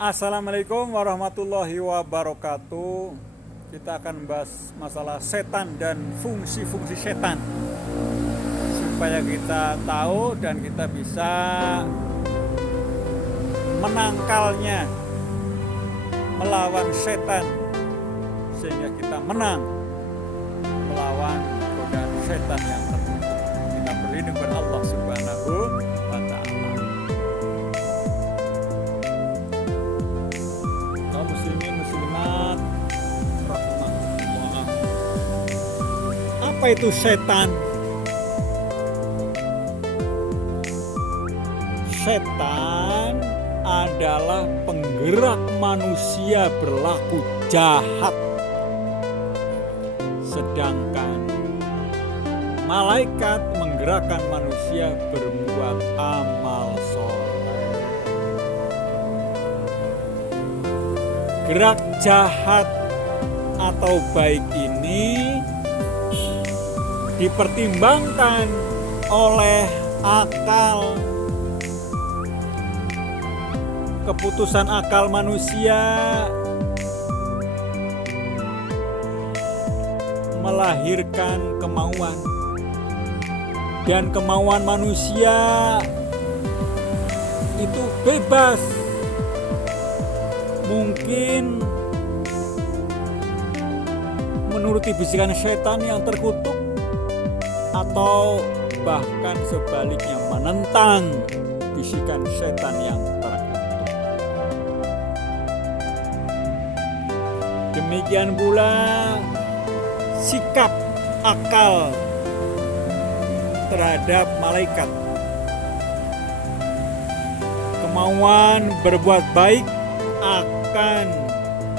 Assalamualaikum warahmatullahi wabarakatuh. Kita akan membahas masalah setan dan fungsi-fungsi setan, supaya kita tahu dan kita bisa menangkalnya, melawan setan, sehingga kita menang melawan godaan setan yang terkutuk. Kita berlindung kepada Allah Subhanahu wa Ta'ala. Kaum muslimin muslimat rahmatullah. Apa itu setan? Setan adalah penggerak manusia berlaku jahat, sedangkan malaikat menggerakkan manusia berbuat amal soleh. Gerak jahat atau baik ini dipertimbangkan oleh akal, keputusan akal manusia melahirkan kemauan, dan kemauan manusia itu bebas. Mungkin menuruti bisikan setan yang terkutuk, atau bahkan sebaliknya menentang bisikan setan yang terkutuk. Demikian pula sikap akal terhadap malaikat. Kemauan berbuat baik akan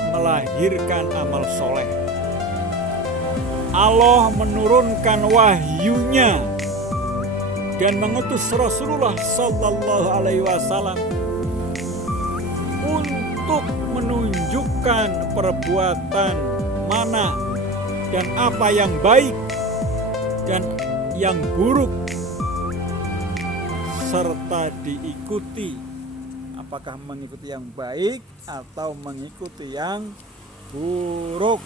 melahirkan amal soleh. Allah menurunkan wahyunya dan mengutus Rasulullah Sallallahu Alaihi Wasallam untuk menunjukkan perbuatan mana dan apa yang baik dan yang buruk, serta diikuti. Apakah mengikuti yang baik atau mengikuti yang buruk?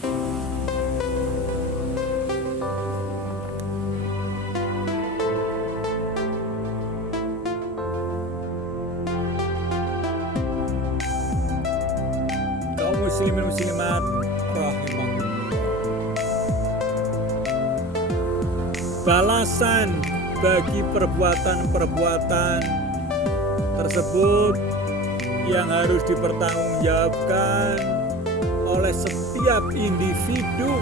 Kaum muslimin muslimat rahimahullah. Balasan bagi perbuatan-perbuatan tersebut yang harus dipertanggungjawabkan oleh setiap individu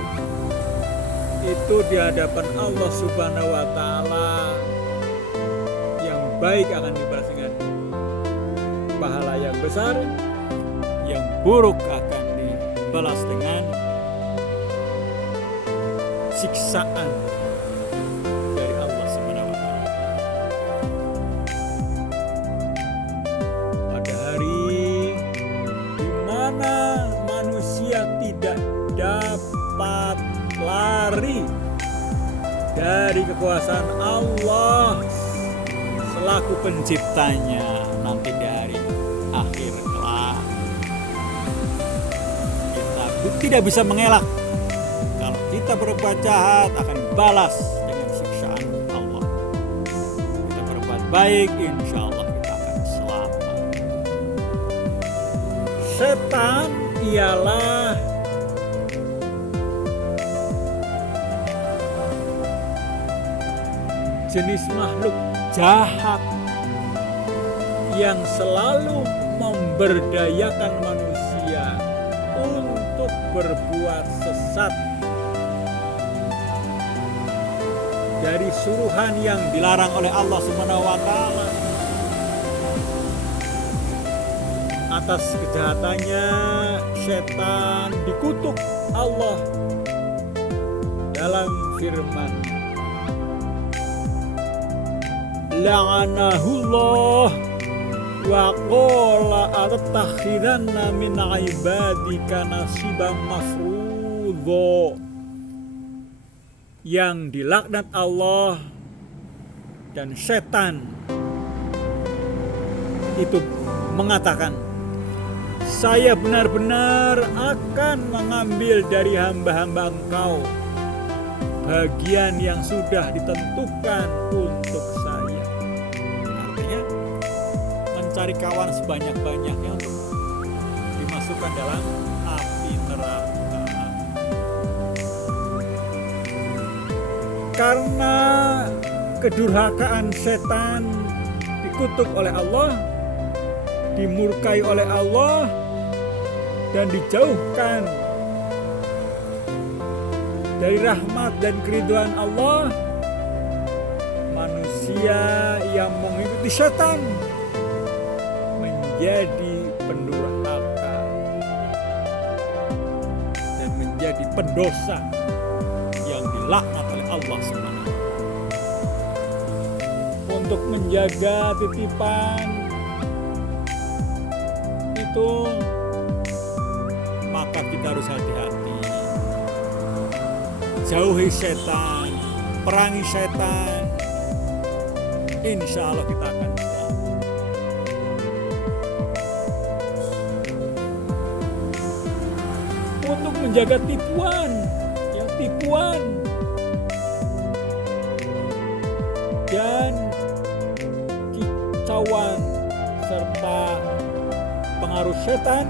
itu di hadapan Allah Subhanahu wa Ta'ala. Yang baik akan dibalas dengan pahala yang besar, yang buruk akan dibalas dengan siksaan dari Allah Subhanahu wa Ta'ala. Pada hari di mana manusia tidak dapat lari dari kekuasaan Allah selaku penciptanya, nanti di hari akhir kelak kita tidak bisa mengelak. Kalau kita berbuat jahat akan balas dengan siksaan Allah. Kita berbuat baik, insya Allah kita akan selamat. Setan ialah jenis makhluk jahat yang selalu memberdayakan manusia untuk berbuat sesat dari suruhan yang dilarang oleh Allah Subhanahu wa Ta'ala. Atas kejahatannya, setan dikutuk Allah dalam firman, la'anahullah wa qala atattakhidanna min ibadika nasiban mafruḍa. Yang dilaknat Allah dan setan itu mengatakan, saya benar-benar akan mengambil dari hamba-hamba Engkau bagian yang sudah ditentukan untuk saya. Artinya mencari kawan sebanyak-banyaknya untuk dimasukkan dalam api neraka. Karena kedurhakaan setan dikutuk oleh Allah, dimurkai oleh Allah, dan dijauhkan dari rahmat dan keridhaan Allah, manusia yang mengikuti setan menjadi pendurhaka dan menjadi pendosa yang dilaknat oleh Allah SWT. Untuk menjaga titipan itu, maka kita harus hati-hati. Jauhi setan, perangi setan, insya Allah kita akan selamat. Untuk menjaga tipuan dan kicauan serta pengaruh setan,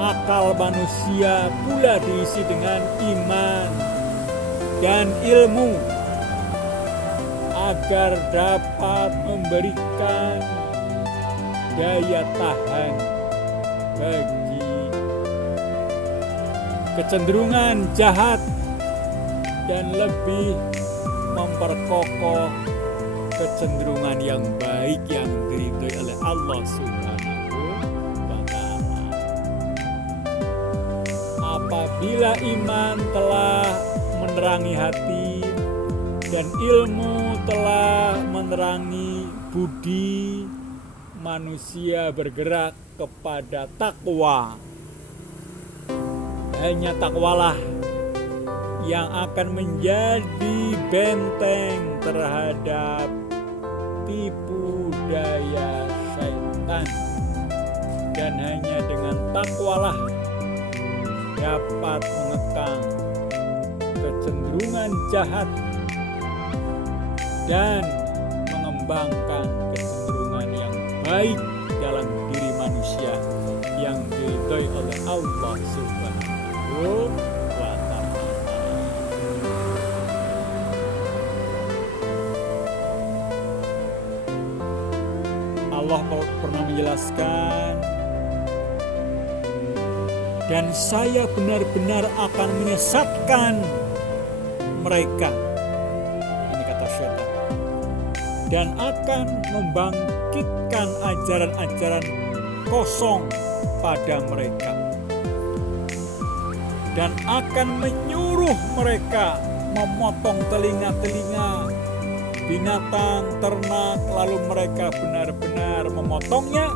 akal manusia pula diisi dengan iman dan ilmu agar dapat memberikan daya tahan bagi kecenderungan jahat dan lebih memperkokoh kecenderungan yang baik yang diridhoi oleh Allah Subhanahu wa Ta'ala. Apabila iman telah menerangi hati dan ilmu telah menerangi budi, manusia bergerak kepada takwa. Hanya takwalah yang akan menjadi benteng terhadap tipu daya syaitan, dan hanya dengan takwalah dapat mengekang kecenderungan jahat dan mengembangkan kecenderungan yang baik dalam diri manusia yang diridhoi oleh Allah Subhanahu wa Ta'ala. Allah pernah menjelaskan, dan saya benar-benar akan menyesatkan mereka, ini kata syaitan, dan akan membangkitkan ajaran-ajaran kosong pada mereka, dan akan menyuruh mereka memotong telinga-telinga binatang, ternak, lalu mereka benar-benar memotongnya,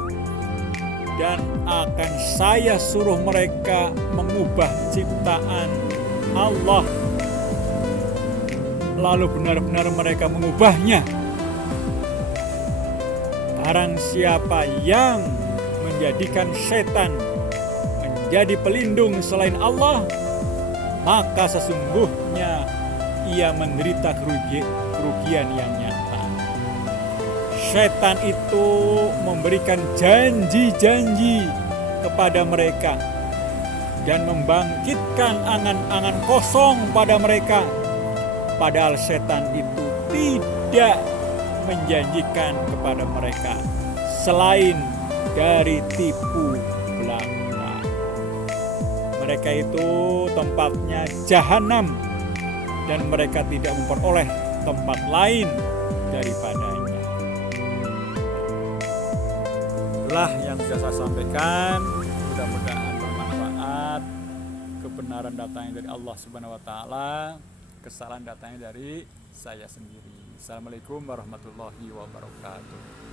dan akan saya suruh mereka mengubah ciptaan Allah, lalu benar-benar mereka mengubahnya. Barang siapa yang menjadikan setan menjadi pelindung selain Allah, maka sesungguhnya ia menderita kerugian yang nyata. Setan itu memberikan janji-janji kepada mereka dan membangkitkan angan-angan kosong pada mereka, padahal setan itu tidak menjanjikan kepada mereka selain dari tipu belaka. Mereka itu tempatnya jahanam, dan mereka tidak memperoleh tempat lain daripadanya. Itulah yang bisa saya sampaikan. Mudah-mudahan bermanfaat. Kebenaran datangnya dari Allah Subhanahu wa Ta'ala, kesalahan datangnya dari saya sendiri. Assalamualaikum warahmatullahi wabarakatuh.